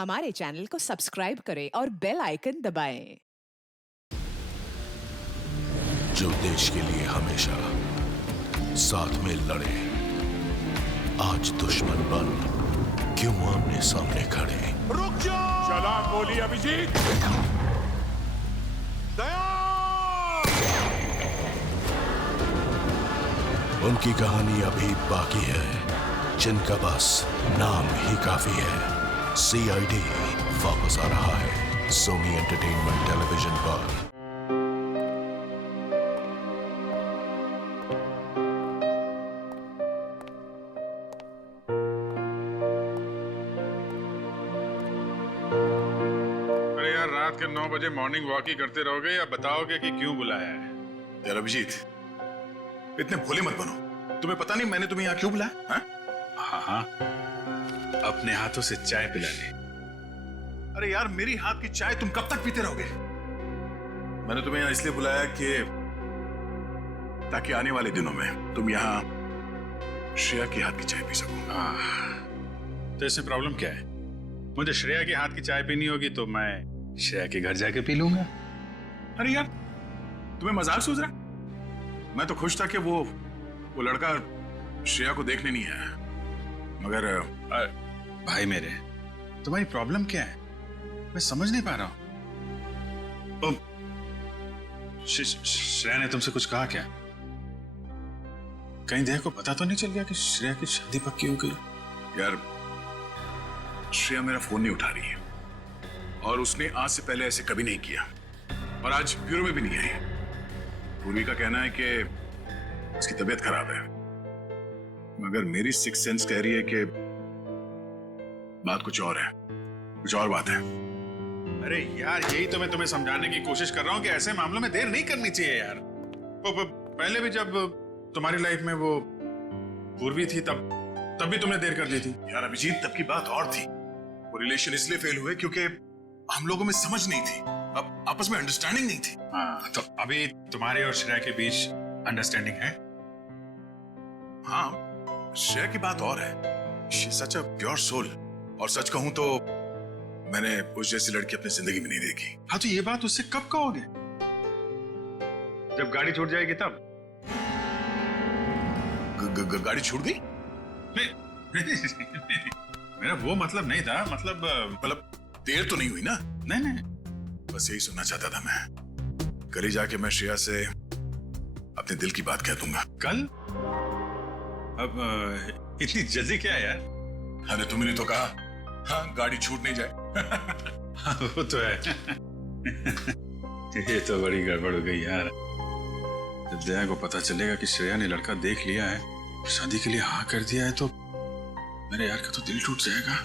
हमारे चैनल को सब्सक्राइब करें और बेल आइकन दबाएं। जो देश के लिए हमेशा साथ में लड़े, आज दुश्मन बन क्यों आमने सामने खड़े। रुक जाओ! चला गोली अभिजीत! दया! उनकी कहानी अभी बाकी है, जिनका बस नाम ही काफी है। CID वापस आ रहा है सोनी एंटरटेनमेंट टेलीविजन पर। अरे यार, रात के 9 बजे मॉर्निंग वॉक ही करते रहोगे या बताओगे कि क्यों बुलाया है? यार अभिजीत, इतने भोले मत बनो। तुम्हें पता नहीं मैंने तुम्हें यहाँ क्यों बुलाया? हाँ हाँ, अपने हाथों से चाय पिला ले। अरे यार, मेरी हाथ की चाय तुम कब तक पीते रहोगे? मैंने तुम्हें यहाँ इसलिए बुलाया कि ताकि आने वाले दिनों में तुम यहाँ श्रेया की हाथ की चाय पी सको। तो इसमें प्रॉब्लम क्या है? मुझे श्रेया के हाथ की चाय पीनी होगी तो मैं श्रेया के घर जाके पी लूंगा। अरे यार, तुम्हें मजाक सूझ रहा? मैं तो खुश था कि वो लड़का श्रेया को देखने नहीं आया, मगर भाई मेरे, तुम्हारी प्रॉब्लम क्या है? मैं समझ नहीं पा रहा हूं। श्रेया ने तुमसे कुछ कहा क्या? कहीं देह को पता तो नहीं चल गया कि श्रेया की शादी पक्की हो गई? यार, श्रेया मेरा फोन नहीं उठा रही है और उसने आज से पहले ऐसे कभी नहीं किया और आज ब्यूरो में भी नहीं आई। पूर्वी का कहना है कि उसकी तबीयत खराब है, मगर मेरी सिक्स सेंस कह रही है कि बात कुछ और है, कुछ और बात है। अरे यार, यही तो मैं तुम्हें समझाने की कोशिश कर रहा हूं कि ऐसे मामलों में देर नहीं करनी चाहिए यार। पहले भी जब तुम्हारी लाइफ में वो पूर्वी थी तब भी तुमने देर कर दी थी। यार अभिजीत, तब की बात और थी। वो रिलेशन इसलिए फेल हुए क्योंकि हम लोगों में समझ नहीं थी, अब आपस में अंडरस्टैंडिंग नहीं थी। हाँ, तो अभी तुम्हारे और श्रेया के बीच अंडरस्टैंडिंग है? हाँ, श्रेया की बात और है। She is such a pure soul, और सच कहूं तो मैंने उस जैसी लड़की अपनी जिंदगी में नहीं देखी। हाँ, तो ये बात उससे कब कहोगे? जब गाड़ी छूट जाएगी तब? गाड़ी छूट गई? नहीं, मेरा वो मतलब नहीं था। मतलब देर तो नहीं हुई ना? नहीं नहीं, बस यही सुनना चाहता था मैं। कल ही जाके मैं श्रेया से अपने दिल की बात कह दूंगा। कल? अब इतनी जल्दी क्या है यार? अरे तुमने तो कहा हाँ, गाड़ी छूट नहीं जाए। हाँ, वो तो है। ये तो बड़ी गड़बड़ हो गई यार। जब दया को पता चलेगा कि श्रेया ने लड़का देख लिया है, शादी के लिए हाँ कर दिया है, तो मेरे यार का तो दिल टूट जाएगा।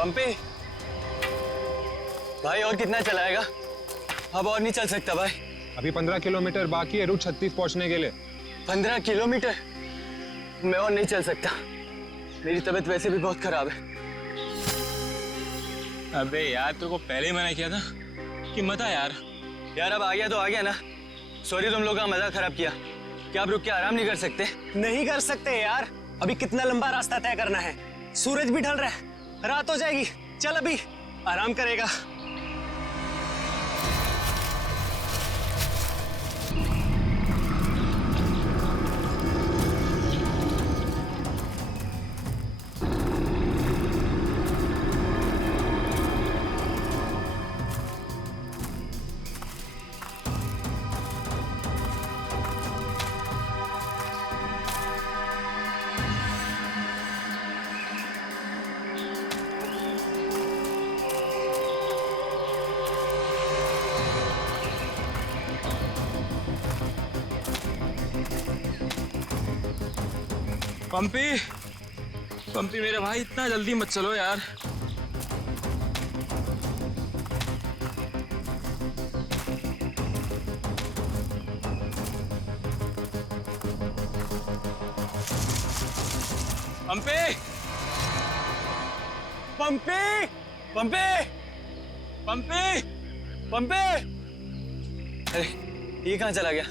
पंपी भाई, और कितना चलाएगा? अब और नहीं चल सकता भाई। अभी 15 किलोमीटर बाकी है रूट 36 पहुंचने के लिए। 15 किलोमीटर? मैं और नहीं चल सकता, मेरी तबीयत वैसे भी बहुत खराब है। अबे यार, तेरे को पहले ही मना किया था कि मत आ यार। यार अब आ गया तो आ गया ना। सॉरी, तुम लोग का मजा खराब किया। क्या आप रुक के आराम नहीं कर सकते? नहीं कर सकते यार, अभी कितना लंबा रास्ता तय करना है। सूरज भी ढल रहा है, रात हो जाएगी। चल अभी आराम करेगा। पंपी पंपी मेरे भाई, इतना जल्दी मत चलो यार। पंपी पंपी पंपी पंपी पंपी। अरे ये कहाँ चला गया?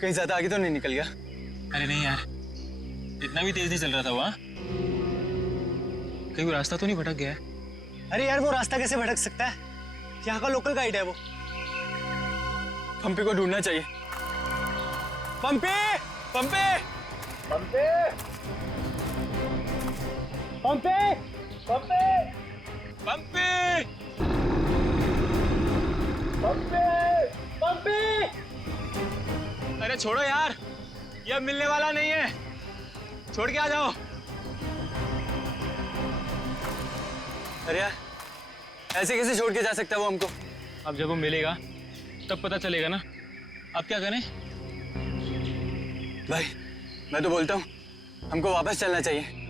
कहीं ज्यादा आगे तो नहीं निकल गया? अरे नहीं यार, इतना भी तेज नहीं चल रहा था वो। कहीं वो रास्ता तो नहीं भटक गया है? अरे यार वो रास्ता कैसे भटक सकता है? यहाँ का लोकल गाइड है वो। पंपी को ढूंढना चाहिए। पंपी पंपी पंपी पंपी पंपी पंपी पंपी पंपी। अरे छोड़ो यार, ये अब मिलने वाला नहीं है, छोड़ के आ जाओ। अरे यार ऐसे कैसे छोड़ के जा सकता है वो हमको? अब जब वो मिलेगा तब पता चलेगा ना। अब क्या करें? भाई मैं तो बोलता हूँ हमको वापस चलना चाहिए।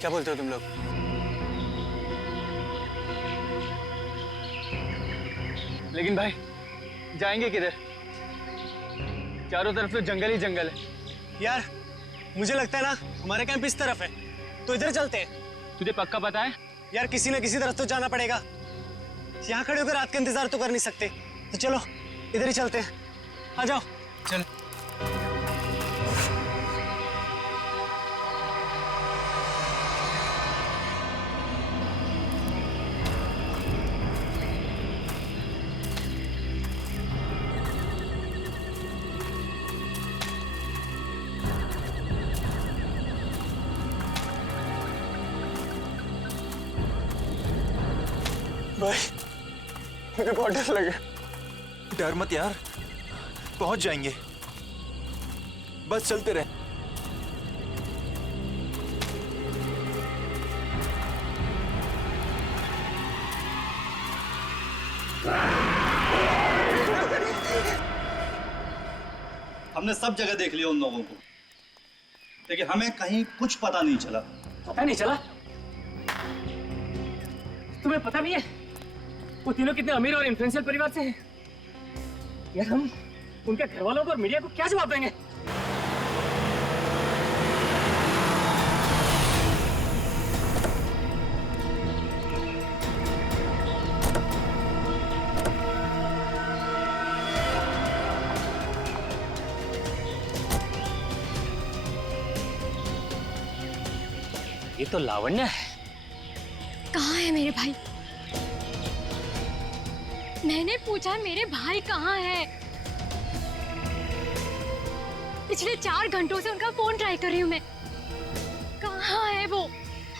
क्या बोलते हो तुम लोग? लेकिन भाई जाएंगे किधर? चारों तरफ तो जंगल ही जंगल है। यार मुझे लगता है ना हमारे कैंप इस तरफ है, तो इधर चलते हैं। तुझे पक्का पता है? यार किसी न किसी तरफ तो जाना पड़ेगा। यहाँ खड़े होकर रात का इंतजार तो कर नहीं सकते, तो चलो इधर ही चलते हैं। आ जाओ। चल। भाई मुझे बहुत डर लगा। डर मत यार, पहुंच जाएंगे, बस चलते रहे। हमने सब जगह देख लिया उन लोगों को, लेकिन हमें कहीं कुछ पता नहीं चला। पता नहीं चला? तुम्हें पता नहीं है वो तीनों कितने अमीर और इन्फ्लुएंशियल परिवार से हैं? यार हम उनके घर वालों को और मीडिया को क्या जवाब देंगे? ये तो लावण्य है। कहाँ है मेरे भाई? मैंने पूछा मेरे भाई कहाँ है? पिछले 4 घंटों से उनका फोन ट्राई कर रही हूँ मैं। कहाँ है वो?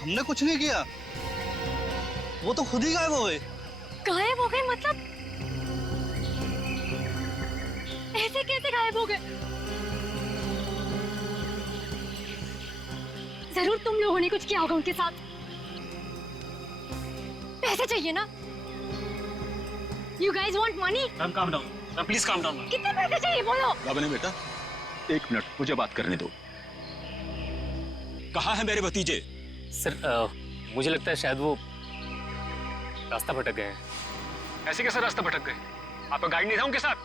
हमने कुछ नहीं किया, वो तो खुद ही गायब हो गए। गायब हो गए मतलब? ऐसे कैसे गायब हो गए? जरूर तुम लोगों ने कुछ किया होगा उनके साथ। पैसे चाहिए ना? You guys want money? Ma'am, calm down. Ma'am, please calm down. कितने पैसे चाहिए बोलो? लावण्य बेटा, 1 मिनट मुझे बात करने दो। कहाँ है मेरे भतीजे? सर मुझे लगता है शायद वो रास्ता भटक गए हैं। ऐसे कैसे रास्ता भटक गए? आपका गाइड नहीं था उनके साथ?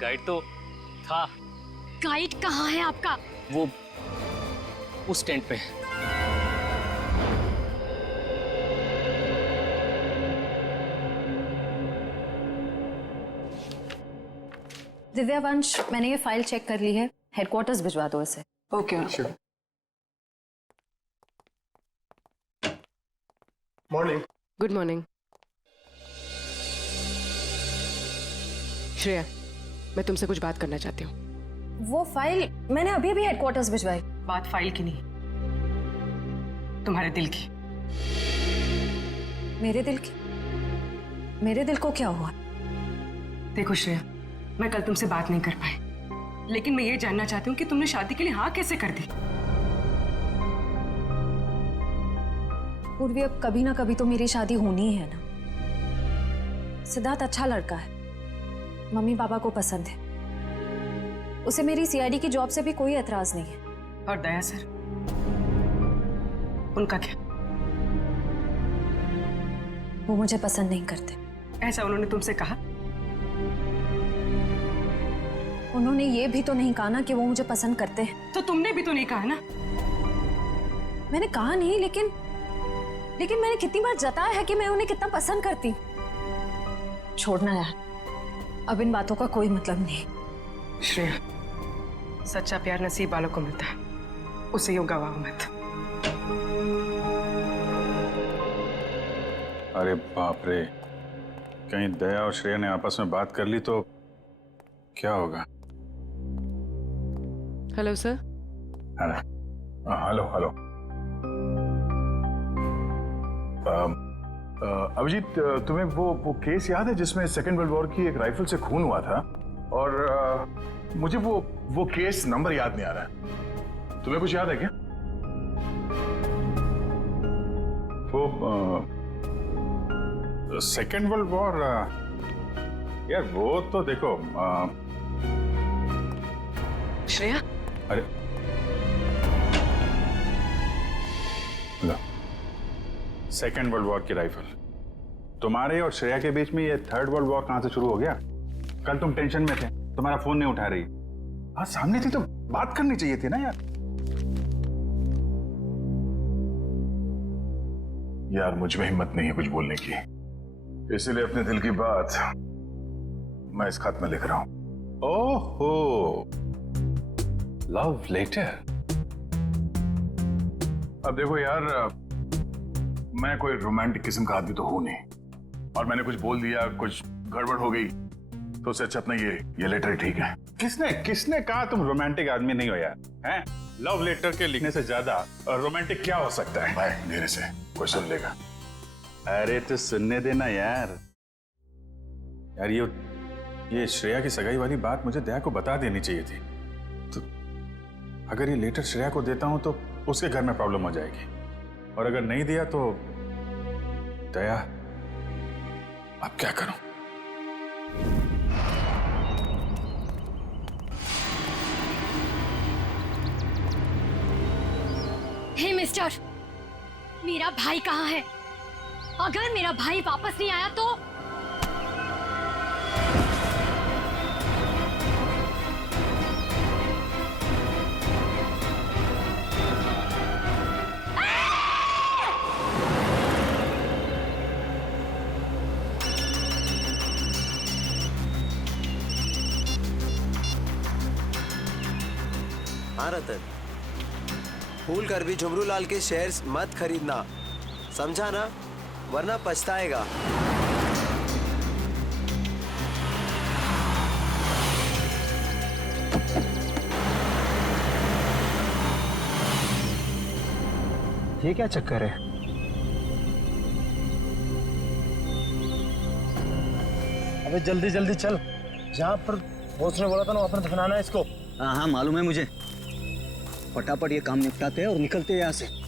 गाइड तो था। गाइड कहाँ है आपका? वो उस टेंट पे है। दिव्या वंश, मैंने ये फाइल चेक कर ली है, हेडक्वार्टर्स भिजवा दो इसे। Okay. Morning. Good morning. Shreya, मैं तुमसे कुछ बात करना चाहती हूँ। वो फाइल मैंने अभी अभी हेडक्वार्टर्स भिजवाई। बात फाइल की नहीं, तुम्हारे दिल की। मेरे दिल की? मेरे दिल को क्या हुआ? देखो श्रेया, मैं कल तुमसे बात नहीं कर पाई, लेकिन मैं ये जानना चाहती हूँ कि तुमने शादी के लिए हाँ कैसे कर दी? पूर्वी, अब कभी ना कभी तो मेरी शादी होनी ही है ना। सिद्धार्थ अच्छा लड़का है, मम्मी पापा को पसंद है, उसे मेरी सीआईडी की जॉब से भी कोई एतराज नहीं है। और दया सर, उनका क्या? वो मुझे पसंद नहीं करते। ऐसा उन्होंने तुमसे कहा? उन्होंने ये भी तो नहीं कहा ना कि वो मुझे पसंद करते हैं। तो तुमने भी तो नहीं कहा ना? मैंने कहा नहीं, लेकिन मैंने कितनी बार जताया है कि मैं उन्हें कितना पसंद करती हूँ। छोड़ना यार, अब इन बातों का कोई मतलब नहीं। श्रेया, सच्चा प्यार नसीब वालों को मिलता है, उसे यूं गवाओ मत। अरे बाप रे, कहीं दया और श्रेया ने आपस में बात कर ली तो क्या होगा? Hello sir. Hello hello. Abhijit, तुम्हें वो केस याद है जिसमें सेकेंड वर्ल्ड वॉर की एक राइफल से खून हुआ था? और मुझे वो केस नंबर याद नहीं आ रहा है। तुम्हें कुछ याद है क्या? वो सेकेंड वर्ल्ड वॉर, यार वो तो देखो श्रेया। अरे सेकेंड वर्ल्ड वॉर की राइफल, तुम्हारे और श्रेया के बीच में ये थर्ड वर्ल्ड वॉर कहां से शुरू हो गया? कल तुम टेंशन में थे, तुम्हारा फोन नहीं उठा रही। हाँ, सामने थी तो बात करनी चाहिए थी ना यार। यार मुझ में हिम्मत नहीं है कुछ बोलने की, इसीलिए अपने दिल की बात मैं इस खत में लिख रहा हूं। ओहो, लव लेटर। अब देखो यार, मैं कोई रोमांटिक किस्म का आदमी तो हूं नहीं, और मैंने कुछ बोल दिया, कुछ गड़बड़ हो गई, तो उससे अच्छा अपना ये लेटर ठीक है। किसने कहा तुम रोमांटिक आदमी नहीं हो यार? हैं? लव लेटर के लिखने से ज्यादा रोमांटिक क्या हो सकता है? भाई धीरे से, कोई सुन लेगा। अरे तो सुनने देना यार। यार ये श्रेया की सगाई वाली बात मुझे दया को बता देनी चाहिए थी। तो अगर ये लेटर श्रेया को देता हूं तो उसके घर में प्रॉब्लम हो जाएगी, और अगर नहीं दिया तो दया, अब क्या करूं? हे मिस्टर, मेरा भाई कहाँ है? अगर मेरा भाई वापस नहीं आया तो हाँ रतन, भूल कर भी झुमरू लाल के शेयर्स मत खरीदना, समझा ना? वरना पछताएगा। ये क्या चक्कर है? अबे जल्दी जल्दी चल, जहाँ पर बॉस ने बोला था ना वहाँ पर दफनाना है इसको। हाँ हाँ मालूम है मुझे, फटाफट ये काम निपटाते हैं और निकलते हैं यहाँ से।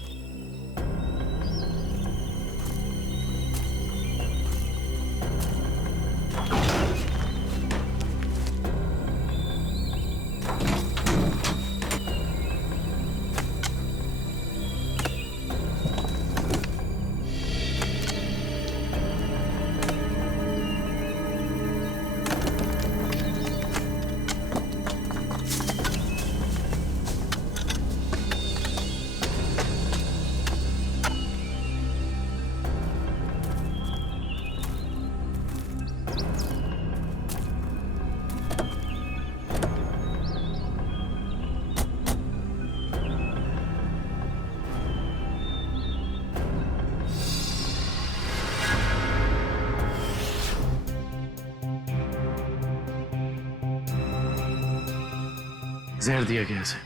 जहर दिया गया इसे,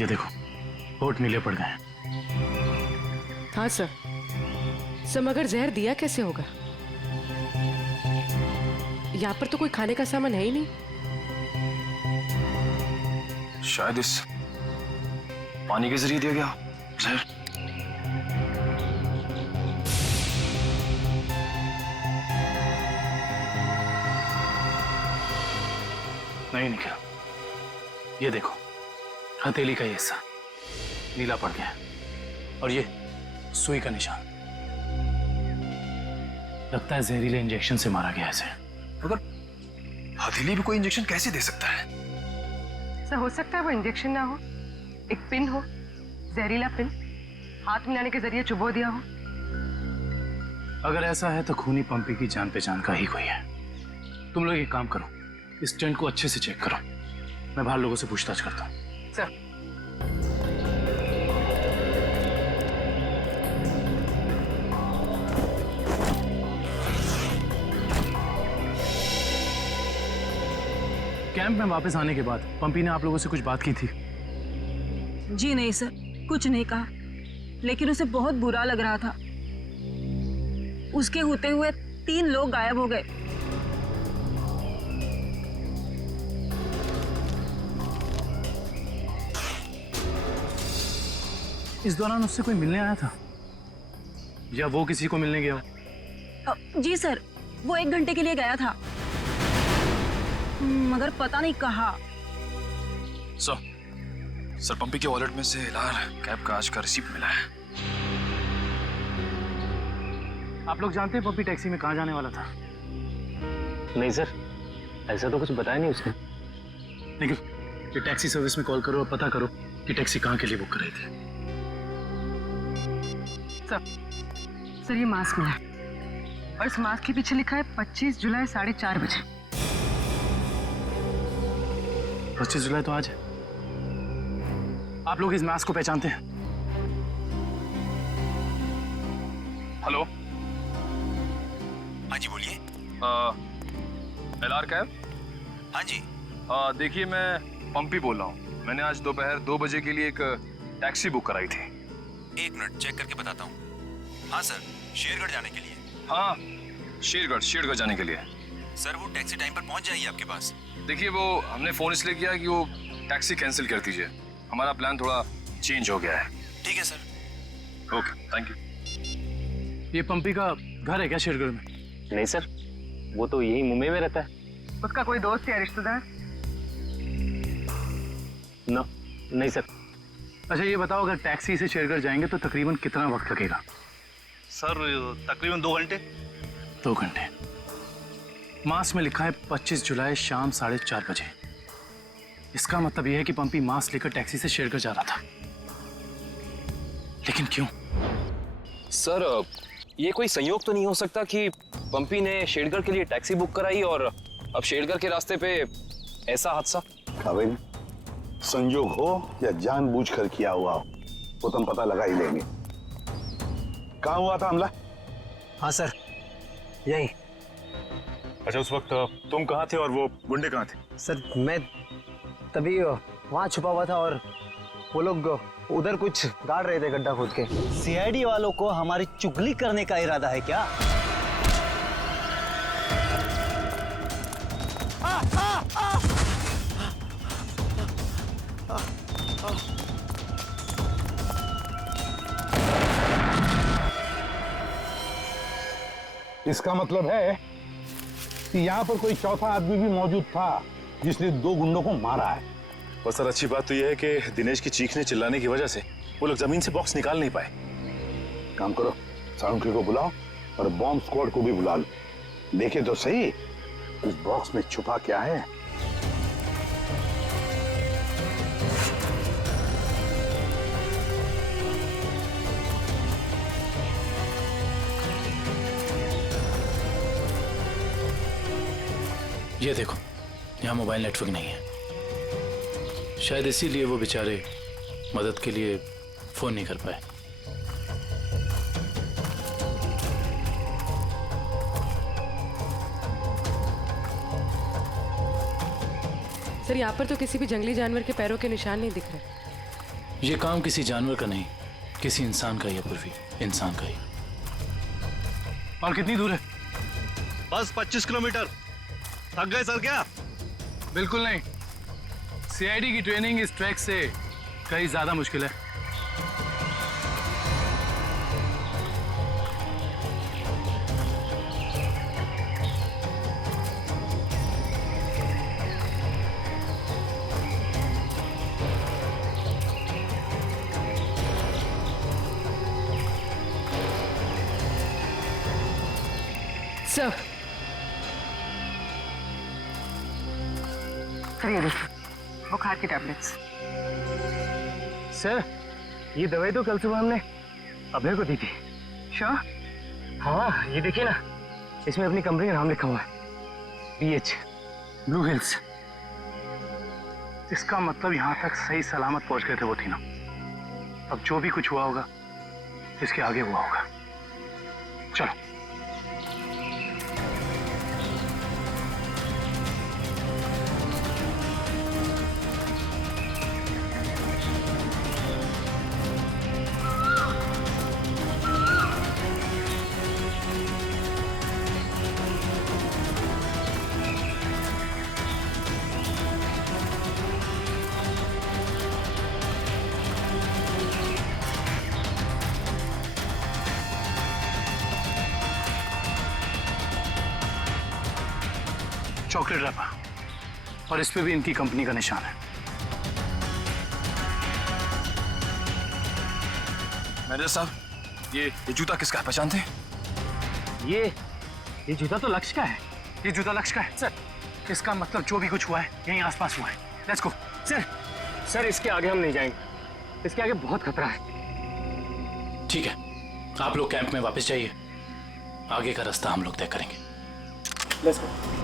ये देखो होठ नीले पड़ गए। हाँ सर, मगर जहर दिया कैसे होगा? यहाँ पर तो कोई खाने का सामान है ही नहीं। शायद इस पानी के जरिए दिया गया जहर। नहीं निकला, ये देखो हथेली का ये हिस्सा, नीला पड़ गया और ये सुई का निशान। लगता है जहरीले इंजेक्शन से मारा गया इसे। मगर हथेली भी कोई इंजेक्शन कैसे दे सकता है? सर हो सकता है वो इंजेक्शन ना हो, एक पिन हो, जहरीला पिन हाथ मिलाने के जरिए चुबो दिया हो। अगर ऐसा है तो खूनी पंपी की जान पहचान का ही कोई है। तुम लोग एक काम करो, इस टेंट को अच्छे से चेक करो, मैं बाहर लोगों से पूछताछ करता हूँ। सर कैंप में वापस आने के बाद पंपी ने आप लोगों से कुछ बात की थी? जी नहीं सर, कुछ नहीं कहा, लेकिन उसे बहुत बुरा लग रहा था। उसके होते हुए 3 लोग गायब हो गए। इस दौरान उससे कोई मिलने आया था या वो किसी को मिलने गया? जी सर, वो 1 घंटे के लिए गया था, मगर पता नहीं कहाँ। सर पंपी के वॉलेट में से लाल कैब का आज का रिसीप्ट मिला है। आप लोग जानते हैं पंपी टैक्सी में कहाँ जाने वाला था? नहीं सर, ऐसा तो कुछ बताया नहीं उसने। लेकिन ये टैक्सी सर्विस में कॉल करो और पता करो कि टैक्सी कहाँ के लिए बुक कर रही थी। सर ये मास्क मिला और इस मास्क के पीछे लिखा है 25 जुलाई 4:30 बजे। 25 जुलाई तो आज है। आप लोग इस मास्क को पहचानते हैं? हेलो, हाँ जी बोलिए। LR cab? हाँ जी। देखिए मैं पंपी बोल रहा हूँ। मैंने आज दोपहर 2 बजे के लिए एक टैक्सी बुक कराई थी। 1 मिनट चेक करके बताता हूँ। हाँ सर, शेरगढ़ जाने के लिए। हाँ, शेरगढ़ जाने के लिए। सर वो टैक्सी टाइम पर पहुँच जाएगी आपके पास। देखिए वो हमने फोन इसलिए किया कि वो टैक्सी कैंसिल कर दीजिए, हमारा प्लान थोड़ा चेंज हो गया है। ठीक है सर। Okay, thank you. ये पंपी का घर है क्या शेरगढ़ में? नहीं सर, वो तो यही मुंबई में रहता है। उसका कोई दोस्त या रिश्तेदार? नहीं सर। अच्छा ये बताओ, अगर टैक्सी से शेरगढ़ जाएंगे तो तकरीबन कितना वक्त लगेगा? सर तकरीबन 2 घंटे। 2 घंटे। मास में लिखा है 25 जुलाई शाम 4:30 बजे। इसका मतलब यह है कि पंपी मास लेकर टैक्सी से शेरगढ़ जा रहा था। लेकिन क्यों? सर ये कोई संयोग तो नहीं हो सकता कि पंपी ने शेरगढ़ के लिए टैक्सी बुक कराई और अब शेरगढ़ के रास्ते पे ऐसा हादसा? काबिल, संयोग हो या जानबूझकर किया हुआ हो वो तो हम पता लगा ही लेंगे। कहाँ हुआ था हमला? हाँ सर, यही। अच्छा उस वक्त तुम कहाँ थे और वो गुंडे कहाँ थे? सर मैं तभी वहाँ छुपा हुआ था और वो लोग उधर कुछ गाड़ रहे थे गड्ढा खोद के। सीआईडी वालों को हमारी चुगली करने का इरादा है क्या? इसका मतलब है कि यहाँ पर कोई चौथा आदमी भी मौजूद था जिसने 2 गुंडों को मारा है। और सर अच्छी बात तो यह है कि दिनेश की चीखने चिल्लाने की वजह से वो लोग जमीन से बॉक्स निकाल नहीं पाए। काम करो, साउंड को बुलाओ और बॉम्ब स्क्वाड को भी बुला लो। देखे तो सही इस बॉक्स में छुपा क्या है। ये देखो, यहाँ मोबाइल नेटवर्क नहीं है। शायद इसीलिए वो बेचारे मदद के लिए फोन नहीं कर पाए। सर यहाँ पर तो किसी भी जंगली जानवर के पैरों के निशान नहीं दिख रहे। ये काम किसी जानवर का नहीं, किसी इंसान का ही है पूर्वी, इंसान का ही। और कितनी दूर है? बस 25 किलोमीटर। थक गए सर क्या? बिल्कुल नहीं। सीआईडी की ट्रेनिंग इस ट्रैक से कहीं ज्यादा मुश्किल है। सर ये देखिए बुखार की टैबलेट्स। सर ये दवाई तो कल सुबह हमने अभय को दी थी। श्योर? हाँ ये देखिए ना, इसमें अपनी कंपनी का नाम लिखा हुआ है, BH ब्लू हिल्स। इसका मतलब यहाँ तक सही सलामत पहुंच गए थे वो तीनों। अब जो भी कुछ हुआ होगा इसके आगे हुआ होगा। चलो। चॉकलेट रैपर और इस पे भी इनकी कंपनी का निशान है। मैनेजर साहब, ये जूता किसका है, पहचानते हैं? ये जूता तो लक्ष्य का है। ये जूता लक्ष्य का है सर। इसका मतलब जो भी कुछ हुआ है यहीं आसपास हुआ है। Let's go. सर इसके आगे हम नहीं जाएंगे, इसके आगे बहुत खतरा है। ठीक है, आप लोग कैंप में वापस जाइए, आगे का रास्ता हम लोग तय करेंगे। Let's go.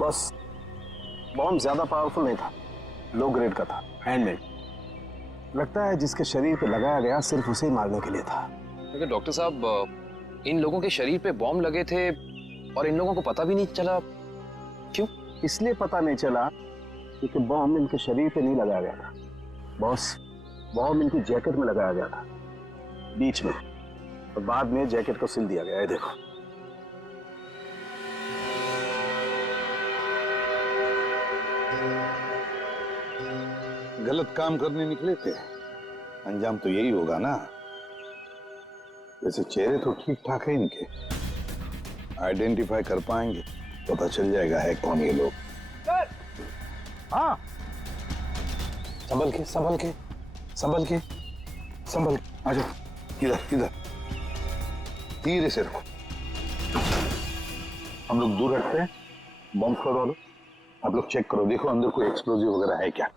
बस बॉम्ब ज्यादा पावरफुल नहीं था, लो ग्रेड का था, हैंडमेड। लगता है जिसके शरीर पे लगाया गया सिर्फ उसे ही मारने के लिए था। लेकिन डॉक्टर साहब, इन लोगों के शरीर पे बॉम्ब लगे थे और इन लोगों को पता भी नहीं चला। क्यों? इसलिए पता नहीं चला क्योंकि बॉम्ब इनके शरीर पे नहीं लगाया गया था बॉस, बॉम्ब इनकी जैकेट में लगाया गया था बीच में, और बाद में जैकेट को सिल दिया गया है। देखो गलत काम करने निकले थे, अंजाम तो यही होगा ना। वैसे चेहरे तो ठीक ठाक है इनके, आइडेंटिफाई कर पाएंगे, पता चल जाएगा है कौन ये लोग। हाँ, संभल के संभल के संभल के संभल के आ जाओ, इधर इधर धीरे से रखो। हम लोग दूर हटते हैं, बॉम्ब स्क्वाड वालों आप लोग चेक करो, देखो अंदर कोई एक्सप्लोजिव वगैरह है क्या।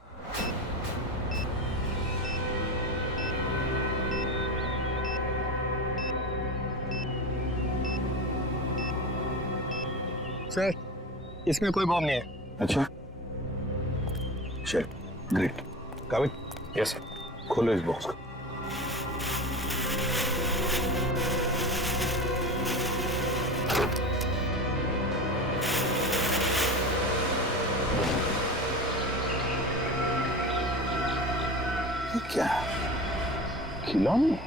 सर इसमें कोई बॉम्ब नहीं है। अच्छा, चल ग्रेट। काबिल? Yes sir. खोलो इस बॉक्स को। ये क्या खिलौने?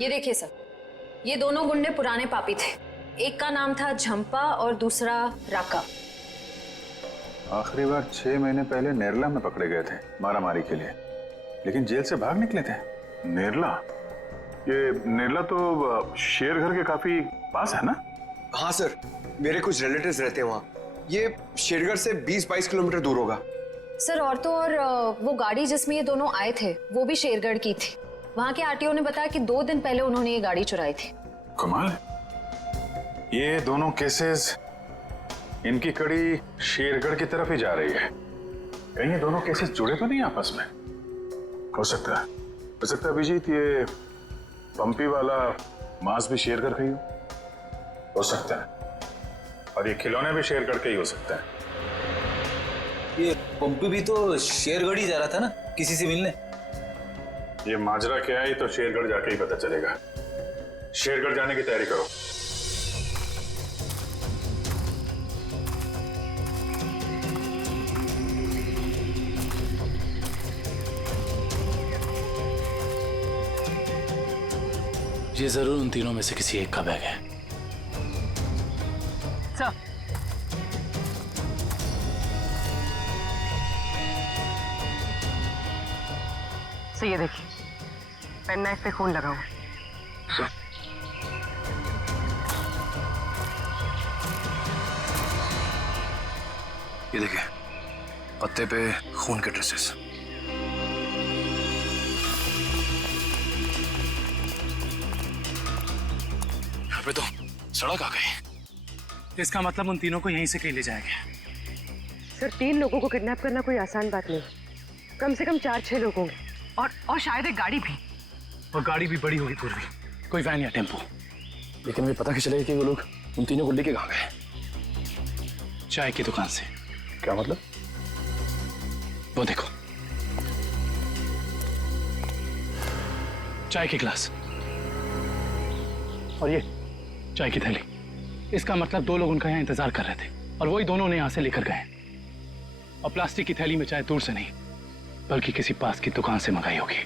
ये देखिए सर, ये दोनों गुंडे पुराने पापी थे। एक का नाम था झंपा और दूसरा राका। आखिरी बार 6 महीने पहले नेरला में पकड़े गए थे मारामारी के लिए, लेकिन जेल से भाग निकले थे। नेरला? ये नेरला तो शेरघर के काफी पास है ना? हाँ सर, मेरे कुछ रिलेटिव्स रहते हैं वहाँ। ये शेरगढ़ से 20-22 किलोमीटर दूर होगा। सर और तो और वो गाड़ी जिसमें ये दोनों आए थे वो भी शेरगढ़ की थी। वहाँ के आरटीओ ने बताया कि 2 दिन पहले उन्होंने ये गाड़ी चुराई थी। कमाल, ये दोनों केसेस, इनकी कड़ी शेरगढ़ की तरफ ही जा रही है। कहीं ये दोनों केसेस जुड़े तो नहीं आपस में? हो सकता है अभिजीत, ये पंपी वाला मांस भी शेरगढ़ का ही हो सकता है, और ये खिलौने भी शेरगढ़ के ही हो सकता है। ये पंपी भी तो शेरगढ़ ही जा रहा था ना किसी से मिलने। ये माजरा क्या है तो शेरगढ़ जाके ही पता चलेगा। शेरगढ़ जाने की तैयारी करो। ये जरूर उन तीनों में से किसी एक का बैग है। सर, ये देखिए, पेन नाइफ पे खून लगा हुआ। ये देखिए, पत्ते पे खून के ट्रेसेस। यहाँ पे तो सड़क आ गई। इसका मतलब उन तीनों को यहीं से कहीं ले जाएंगे। सर, 3 लोगों को किडनैप करना कोई आसान बात नहीं। कम से कम 4-6 लोग होंगे और शायद एक गाड़ी भी। और गाड़ी भी बड़ी होगी पूर्वी, कोई वैन या टेम्पो। लेकिन मुझे पता कैसे चलेगा कि वो लोग उन तीनों को लेके कहाँ गए? चाय की दुकान से। क्या मतलब? वो देखो, चाय के गिलास और ये चाय की थैली। इसका मतलब 2 लोग उनका यहाँ इंतजार कर रहे थे और वही दोनों ने यहाँ से लेकर गए। और प्लास्टिक की थैली में चाय दूर से नहीं बल्कि किसी पास की दुकान से मंगाई होगी।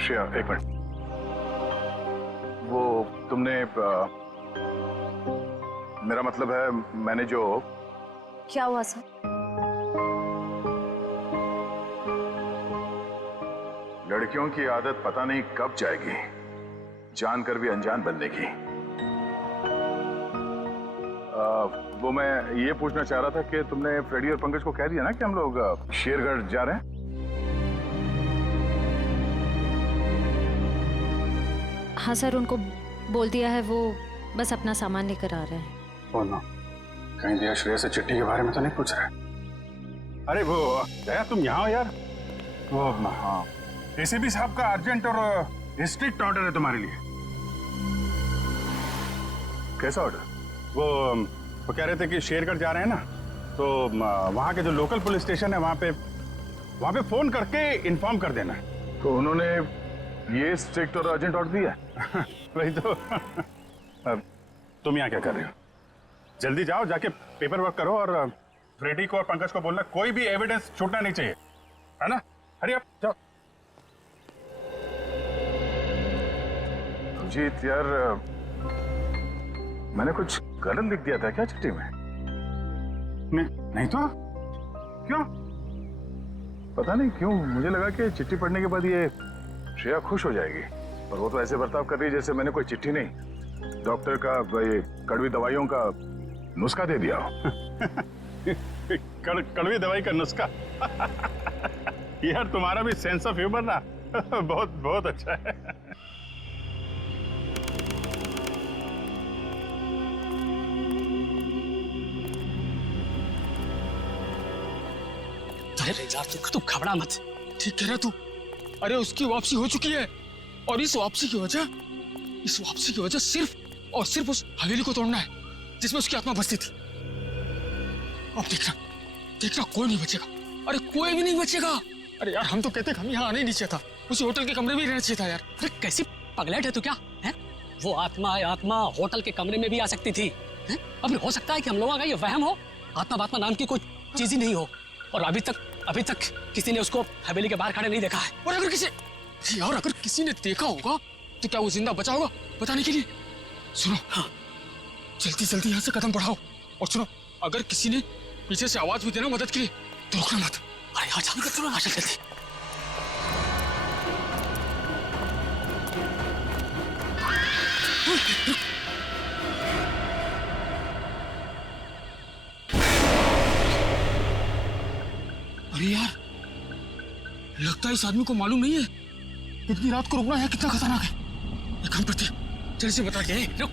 श्रेया, एक मिनट। वो तुमने मेरा मतलब है, मैंने जो। क्या हुआ सर? लड़कियों की आदत पता नहीं कब जाएगी, जानकर भी अनजान बनने की। वो मैं ये पूछना चाह रहा था कि तुमने फ्रेडी और पंकज को कह दिया ना कि हम लोग शेरगढ़ जा रहे हैं? हाँ सर, उनको बोल दिया है, वो बस अपना सामान लेकर आ रहे हैं। बोलो, कहीं दिया श्रेया से चिट्ठी के बारे में तो नहीं पूछ रहे? अरे वो दया, तुम यहाँ हो यार? वो हाँ, एसीपी साहब का अर्जेंट और स्ट्रिक्ट ऑर्डर है तुम्हारे लिए। कैसा ऑर्डर? वो कह रहे थे कि शेरगढ़ जा रहे हैं ना, तो वहाँ के जो लोकल पुलिस स्टेशन है वहाँ पे फोन करके इन्फॉर्म कर देना। तो उन्होंने ये स्ट्रिक्ट और अर्जेंट ऑर्डर दिया? वही तो। अब तुम यहाँ क्या कर रहे हो? जल्दी जाओ, जाके पेपर वर्क करो और फ्रेडी को और पंकज को बोलना कोई भी एविडेंस छूटना नहीं चाहिए, है ना? हरी अप, जाओ। जीत यार, मैंने कुछ गलत लिख दिया था क्या चिट्ठी में? नहीं तो क्यों? पता नहीं क्यों मुझे लगा कि चिट्ठी पढ़ने के बाद ये श्रेया खुश हो जाएगी, और वो तो ऐसे बर्ताव कर रही है जैसे मैंने कोई चिट्ठी नहीं, डॉक्टर का ये कड़वी दवाइयों का नुस्खा दे दिया हो। कड़वी दवाई का नुस्खा? यार तुम्हारा भी सेंस ऑफ ह्यूमर ना बहुत बहुत अच्छा है। अरे यार तू घबरा मत, ठीक कह रहा तू। अरे उसकी वापसी हो चुकी है और इस वापसी की वजह सिर्फ और सिर्फ उस हवेली को तोड़ना है जिसमें उसकी आत्मा बसती थी। अब देखना कोई नहीं बचेगा। अरे कोई भी नहीं बचेगा। अरे यार हम तो कहते हम यहाँ आने ही नहीं चाहिए था, उसी होटल के कमरे में ही रहना चाहिए था यार। अरे कैसी पगलेट है तू क्या है? वो आत्मा होटल के कमरे में भी आ सकती थी। अब हो सकता है कि हम लोगों का ये वहम हो, आत्मा नाम की कोई चीज ही नहीं हो, और अभी तक किसी ने उसको हवेली के बाहर खड़े नहीं देखा है। और अगर किसी ने देखा होगा तो क्या वो जिंदा बचा होगा बताने के लिए? सुनो, हाँ, जल्दी यहाँ से कदम बढ़ाओ। और सुनो, अगर किसी ने पीछे से आवाज भी देना मदद के लिए तो रुकना मत। अरे यहाँ जल्दी कर, सुनो जल्दी। अरे यार, लगता है इस आदमी को मालूम नहीं है इतनी रात को रुकना है कितना खतरनाक है। एक काम करते, जल्दी से बता के। रुक।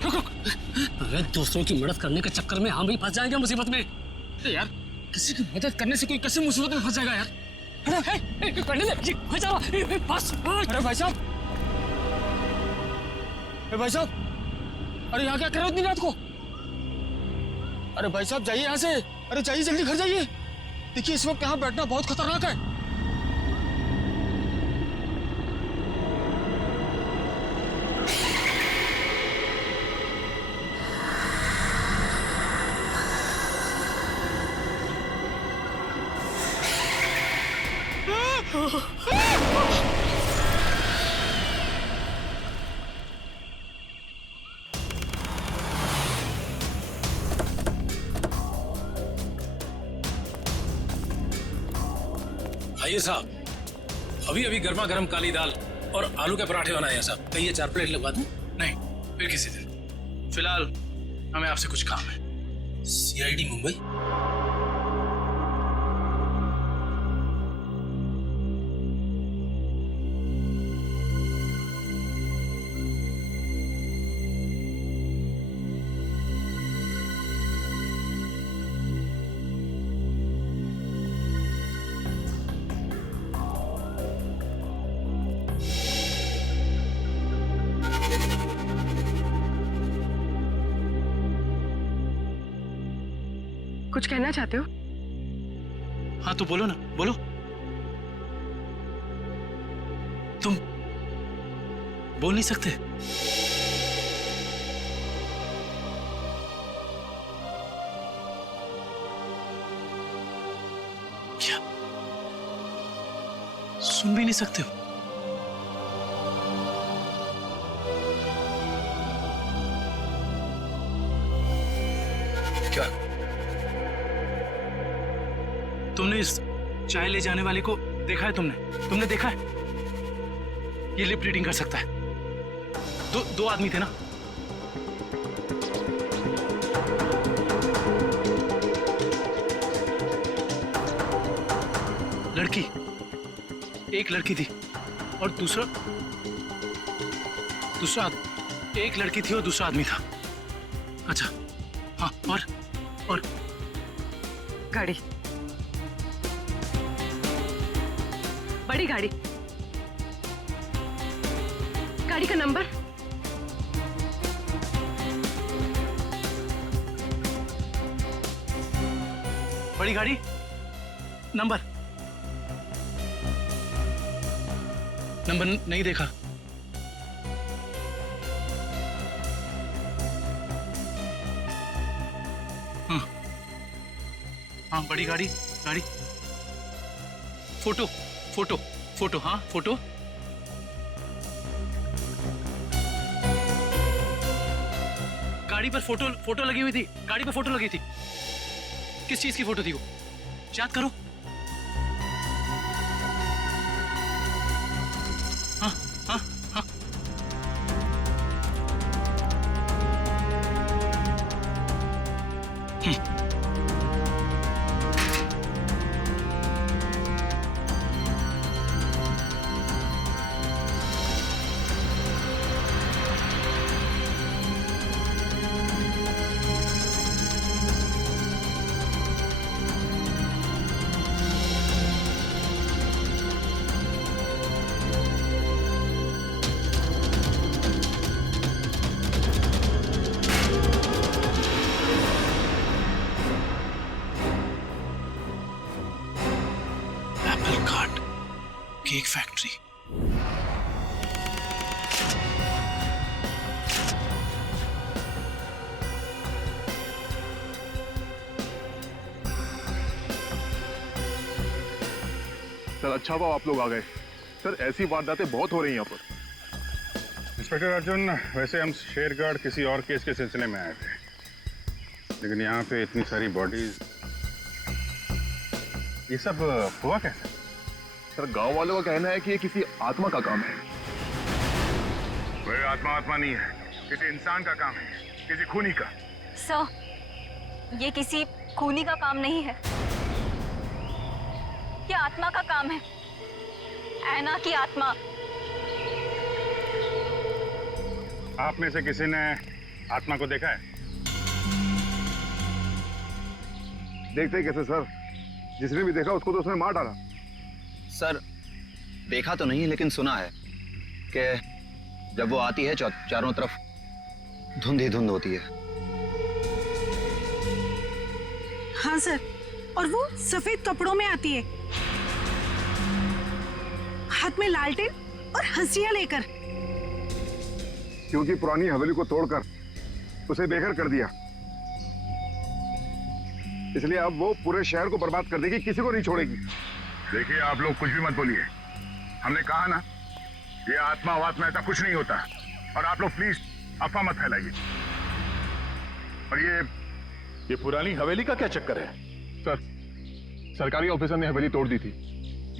अरे दूसरों की मदद करने के चक्कर में हम भी फंस जाएंगे मुसीबत में। अरे यार, किसी की मदद करने से कोई कैसे मुसीबत में फंस जाएगा यार? अरे भाई साहब, अरे यहाँ क्या कर रहे हो इतनी रात को? अरे भाई साहब जाइए यहाँ से। अरे जाइए, जल्दी घर जाइए। देखिए इस वक्त यहाँ बैठना बहुत खतरनाक है। आइए साहब, अभी अभी गर्मा गर्म काली दाल और आलू के पराठे बनाए हैं साहब। कहिए 4 प्लेट लगवा दूं? नहीं, फिर किसी दिन। फिलहाल हमें आपसे कुछ काम है। सीआईडी मुंबई। कुछ कहना चाहते हो? हाँ तो बोलो ना, बोलो। तुम बोल नहीं सकते? क्या सुन भी नहीं सकते हो? क्या तुमने इस चाय ले जाने वाले को देखा है? तुमने देखा है? ये लिप रीडिंग कर सकता है। दो आदमी थे ना? लड़की, एक लड़की थी और दूसरा एक लड़की थी और दूसरा आदमी था। अच्छा हाँ, और गाड़ी, बड़ी गाड़ी, गाड़ी का नंबर? बड़ी गाड़ी नंबर नहीं देखा। हाँ बड़ी गाड़ी, फोटो हाँ फोटो। गाड़ी पर फोटो लगी हुई थी। गाड़ी पर फोटो लगी थी। किस चीज की फोटो थी वो? याद करो। हाँ हाँ हाँ। Cake factory. सर अच्छा हुआ आप लोग आ गए। सर ऐसी वारदातें बहुत हो रही हैं यहाँ पर। इंस्पेक्टर अर्जुन, वैसे हम शेरगढ़ किसी और केस के सिलसिले में आए थे, लेकिन यहाँ पे इतनी सारी बॉडीज, ये सब हुआ कैसे? सर गांव वालों का कहना है कि ये किसी आत्मा का काम है। कोई आत्मा नहीं है, किसी इंसान का काम है, किसी खूनी का। सर, ये किसी खूनी का काम नहीं है, ये आत्मा का काम है। ऐना की आत्मा। आप में से किसी ने आत्मा को देखा है? देखते कैसे सर, जिसने भी देखा उसको तो उसने मार डाला। सर देखा तो नहीं, लेकिन सुना है कि जब वो आती है चारों तरफ धुंध ही धुंध होती है। हाँ सर, और वो सफेद कपड़ों में आती है, हाथ में लालटेन और हंसिया लेकर। क्योंकि पुरानी हवेली को तोड़कर उसे बेघर कर दिया, इसलिए अब वो पूरे शहर को बर्बाद कर देगी, किसी को नहीं छोड़ेगी। देखिए आप लोग कुछ भी मत बोलिए, हमने कहा ना, ये आत्मा वात्मा ऐसा कुछ नहीं होता। और आप लोग प्लीज अफवाह मत फैलाइए। और ये पुरानी हवेली का क्या चक्कर है? सर, सरकारी ऑफिसर ने हवेली तोड़ दी थी।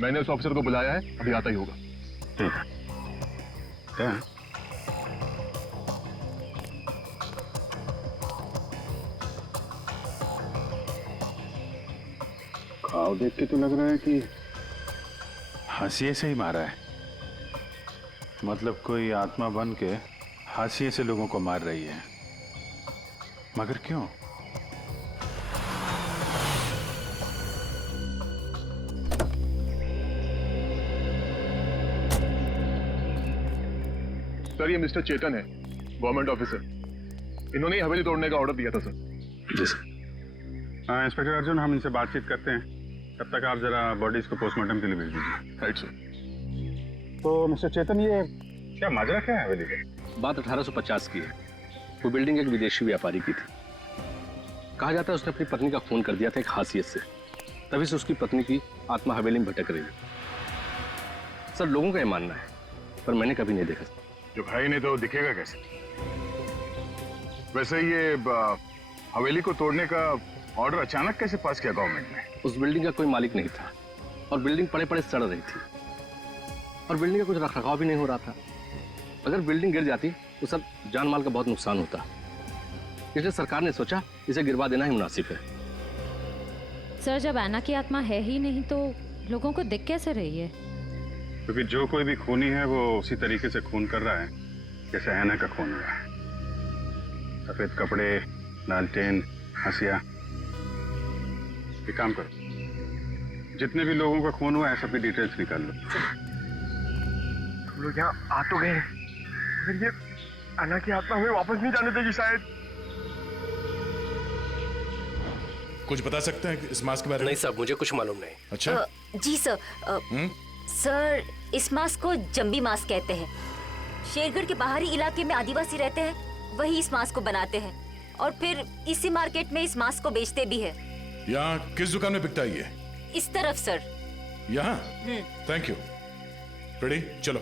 मैंने उस ऑफिसर को बुलाया है, अभी आता ही होगा। क्या? घाव देख के तो लग रहा है कि हाशिए से ही मारा है। मतलब कोई आत्मा बन के हाशिए से लोगों को मार रही है। मगर क्यों? सर, ये मिस्टर चेतन है, गवर्नमेंट ऑफिसर। इन्होंने ही हवेली तोड़ने का ऑर्डर दिया था सर। जी सर। इंस्पेक्टर अर्जुन, हम इनसे बातचीत करते हैं। तब तक आप जरा बॉडीज को पोस्टमार्टम के लिए भेज दीजिए। Right sir. तो मिस्टर चेतन, ये क्या माजरा क्या है हवेली का? बात 1850 की है। वो बिल्डिंग एक विदेशी व्यापारी की थी। कहा जाता है उसने अपनी पत्नी का खून कर दिया था एक हासियत से। तभी से उसकी पत्नी की आत्मा हवेली में भटक रही है। सर, लोगों का ये मानना है, पर मैंने कभी नहीं देखा। जो भाई ने तो दिखेगा कैसे? वैसे ये हवेली को तोड़ने का ऑर्डर अचानक कैसे पास किया गवर्नमेंट ने? उस बिल्डिंग का कोई मालिक नहीं था और बिल्डिंग पड़े पड़े सड़ रही थी और बिल्डिंग का कुछ रखरखाव भी नहीं हो रहा था। अगर बिल्डिंग गिर जाती तो सब जान माल का बहुत नुकसान होता। इसलिए सरकार ने सोचा इसे गिरवा देना ही मुनासिब है। सर, जब ऐना की आत्मा है ही नहीं तो लोगों को दिख कैसे रही है? क्योंकि जो कोई भी खूनी है वो उसी तरीके से खून कर रहा है जैसे ऐना का खून हुआ है। सफेद कपड़े, लालटेन, हंसिया। एक काम करो, जितने भी लोगों का खून हुआ है सबकी डिटेल्स निकाल लो। हम लोग यहाँ आ तो गए, फिर ये अन्ना की आत्मा हमें वापस नहीं जाने देगी शायद। कुछ बता सकते हैं इस मास्क के बारे में? नहीं साहब, मुझे कुछ मालूम नहीं। अच्छा। जी सर। सर, इस मास्क को जंबी मास्क कहते हैं। शेरगढ़ के बाहरी इलाके में आदिवासी रहते हैं, वही इस मास्क को बनाते हैं और फिर इसी मार्केट में इस मास्क को बेचते भी है। यहाँ किस दुकान में बिकता है ये? इस तरफ सर। यहाँ? Thank you. रेडी, चलो।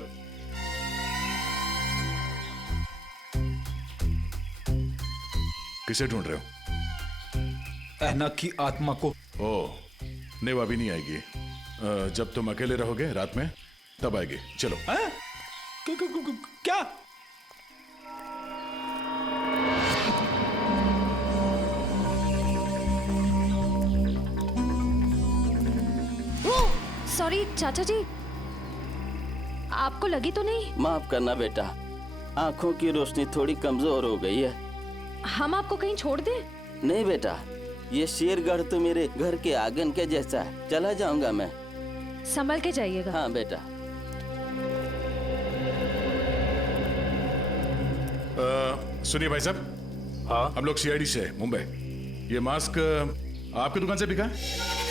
किसे ढूंढ रहे हो? ऐना की आत्मा को। ओह, नहीं वो अभी नहीं आएगी। जब तुम अकेले रहोगे रात में तब आएगी। चलो। क्या? सॉरी चाचा जी, आपको लगी तो नहीं? माफ करना बेटा, आंखों की रोशनी थोड़ी कमजोर हो गई है। हम आपको कहीं छोड़ दें? नहीं बेटा, ये शेरगढ़ तो मेरे घर के आंगन के जैसा है। चला जाऊंगा मैं। संभल के जाइएगा। हाँ बेटा। सुनिए भाई साहब। हाँ, हम लोग सीआईडी से मुंबई। ये मास्क आपकी दुकान से बिका है?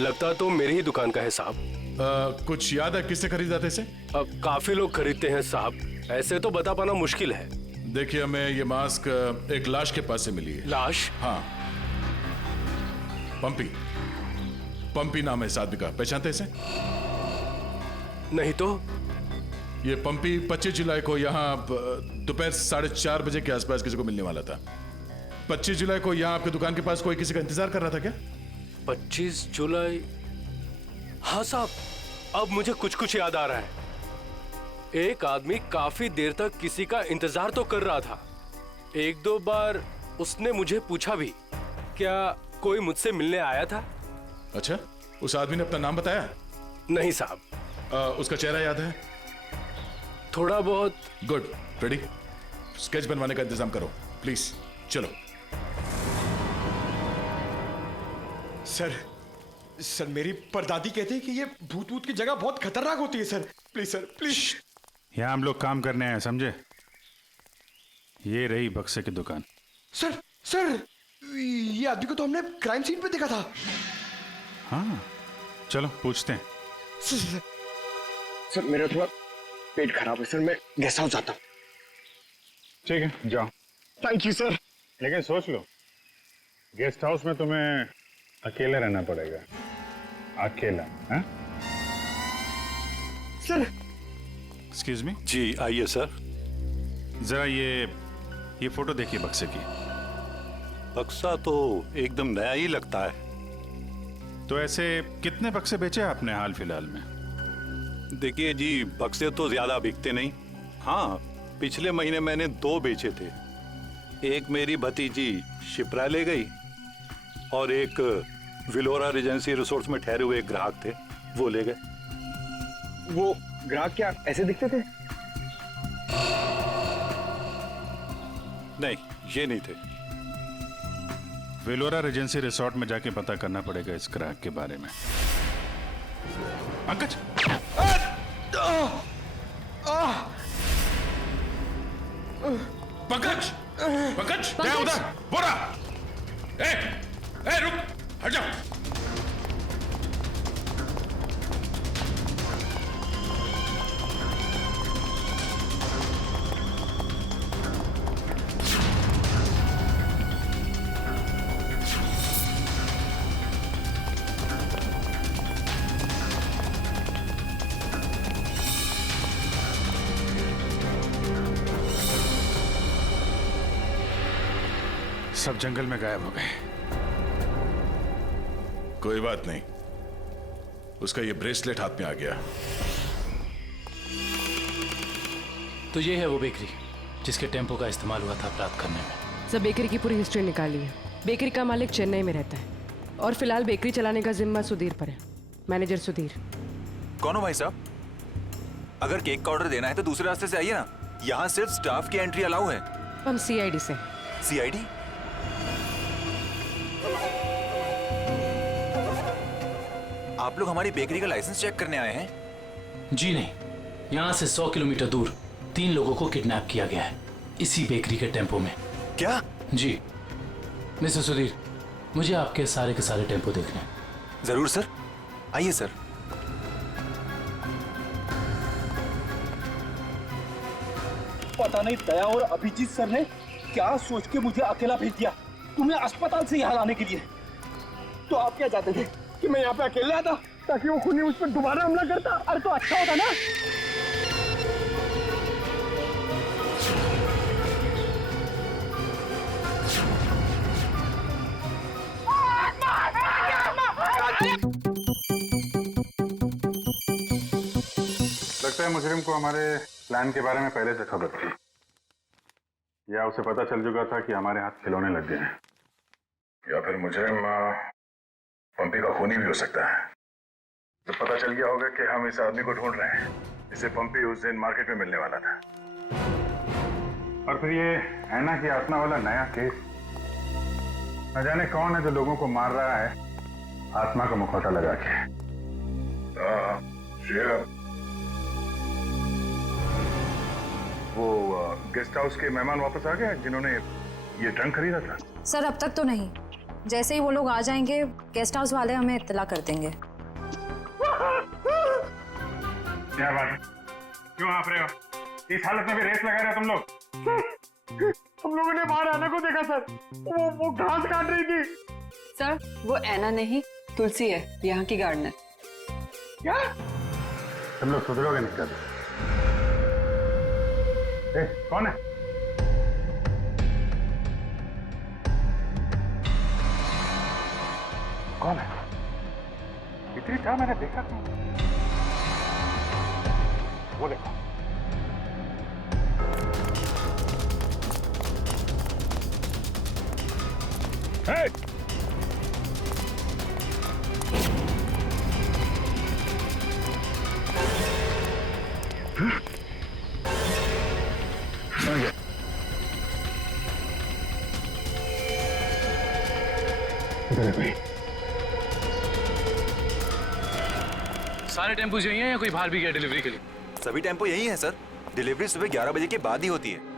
लगता तो मेरी ही दुकान का है साहब। कुछ याद है किससे खरीदा था इसे? काफी लोग खरीदते हैं साहब, ऐसे तो बता पाना मुश्किल है। देखिए, हमें ये मास्क एक लाश के पास से मिली है। लाश? हाँ, पंपी। पंपी नाम है इस आदमी का, पहचानते इसे? नहीं तो। ये पंपी 25 जुलाई को यहाँ दोपहर 4:30 बजे के आसपास किसी को मिलने वाला था। 25 जुलाई को यहाँ आपकी दुकान के पास कोई किसी का इंतजार कर रहा था क्या? 25 जुलाई? हाँ साहब, अब मुझे कुछ कुछ याद आ रहा है। एक आदमी काफी देर तक किसी का इंतजार तो कर रहा था। एक दो बार उसने मुझे पूछा भी, क्या कोई मुझसे मिलने आया था? अच्छा, उस आदमी ने अपना नाम बताया? नहीं साहब। उसका चेहरा याद है? थोड़ा बहुत। गुड। रेडी? स्केच बनवाने का इंतजाम करो प्लीज। चलो। सर मेरी परदादी कहते हैं कि ये भूत की जगह बहुत खतरनाक होती है। Sir please, sir please. यहाँ हम लोग काम करने आए, समझे? ये रही बक्से की दुकान। सर ये आदमी को तो हमने क्राइम सीन पे देखा था। हाँ, चलो पूछते हैं। सर मेरा थोड़ा पेट खराब है सर, मैं गेस्ट हाउस जाता हूँ। ठीक है, जाओ। Thank you sir. लेकिन सोच लो, गेस्ट हाउस में तुम्हें अकेले रहना पड़ेगा। अकेला। हाँ? सर। Excuse me. जी आइए सर। जरा ये फोटो देखिए बक्से की। बक्सा तो एकदम नया ही लगता है। तो ऐसे कितने बक्से बेचे आपने हाल फिलहाल में? देखिए जी, बक्से तो ज्यादा बिकते नहीं। हाँ, पिछले महीने मैंने 2 बेचे थे। एक मेरी भतीजी शिप्रा ले गई और एक विलोरा रेजेंसी रिसोर्ट्स में ठहरे हुए एक ग्राहक थे, वो ले गए। वो ग्राहक क्या ऐसे दिखते थे? नहीं, ये नहीं थे। वेलोरा रेजेंसी रिसोर्ट में जाके पता करना पड़ेगा इस ग्राहक के बारे में। पंकज! पंकज! पंकज! क्या उधर? बोरा! ए, रुक! हट जाओ! सब जंगल में गायब हो गए। कोई बात नहीं, उसका ये ब्रेसलेट हाथ में आ गया। तो ये है वो बेकरी जिसके टेम्पो का इस्तेमाल हुआ था अपराध करने में। सब बेकरी की पूरी हिस्ट्री निकाली है। बेकरी का मालिक चेन्नई में रहता है और फिलहाल बेकरी चलाने का जिम्मा सुधीर पर है। मैनेजर सुधीर। कौन हो भाई साहब? अगर केक का ऑर्डर देना है तो दूसरे रास्ते से आइए ना, यहाँ सिर्फ स्टाफ की एंट्री अलाउ है। हम सीआईडी से। सीआईडी? आप लोग हमारी बेकरी का लाइसेंस चेक करने आए हैं? जी नहीं, यहाँ से 100 किलोमीटर दूर 3 लोगों को किडनैप किया गया है इसी बेकरी के टेम्पो में। क्या? जी मिस्टर सुधीर, मुझे आपके सारे के सारे टेम्पो देखने हैं। जरूर सर, आइए सर। पता नहीं दया और अभिजीत सर ने क्या सोच के मुझे अकेला भेज दिया तुम्हें अस्पताल से यहाँ लाने के लिए। तो आप क्या चाहते थे कि मैं यहाँ पे अकेले आता ताकि वो खूनी उस पर दोबारा हमला करता? अरे तो अच्छा होता ना। लगता है मुजरिम को हमारे प्लान के बारे में पहले से खबर थी, या उसे पता चल चुका था कि हमारे हाथ खिलौने लग गए हैं। या फिर मुजरिम पंपी का खूनी भी हो सकता है। तो पता चल गया होगा कि हम इस आदमी को ढूंढ रहे हैं, इसे पंपी उस दिन मार्केट में मिलने वाला था। और फिर ये ऐना की आत्मा वाला नया केस, न जाने कौन है जो लोगों को मार रहा है आत्मा का मुखौटा लगा के। वो गेस्ट हाउस के मेहमान वापस आ गए जिन्होंने ये ट्रंक खरीदा था? सर अब तक तो नहीं, जैसे ही वो लोग आ जाएंगे गेस्ट हाउस वाले हमें इत्तला कर देंगे। क्या बात है, क्यों हाँफ रहे हो? इस हालत में भी रेस लगा रहे हो तुम लोग? हम लोगों ने बाहर आने को देखा सर, वो घास काट रही थी। सर वो ऐना नहीं तुलसी है, यहाँ की गार्डनर। क्या? तुम लोग सुधरोगे नहीं कभी। कौन है? कौन है? इतनी चाह मैंने देखा था। वो देखो। Hey! सारे टेम्पो यही हैं या कोई बाहर भी गया डिलीवरी के लिए? सभी टेम्पो यही हैं सर। डिलीवरी सुबह 11 बजे के बाद ही होती है।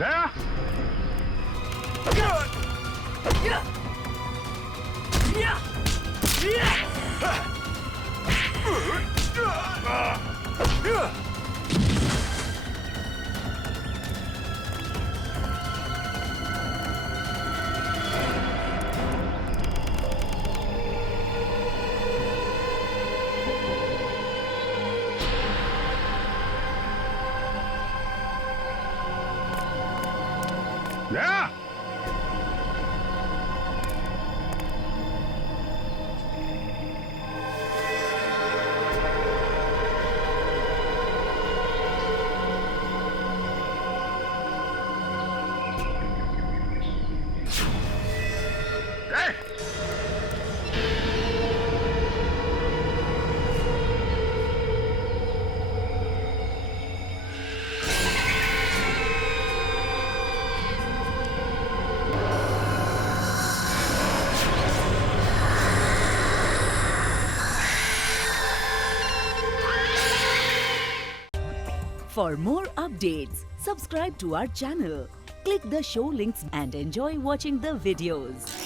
Jaya Jaya For more updates, subscribe to our channel, click the show links and enjoy watching the videos.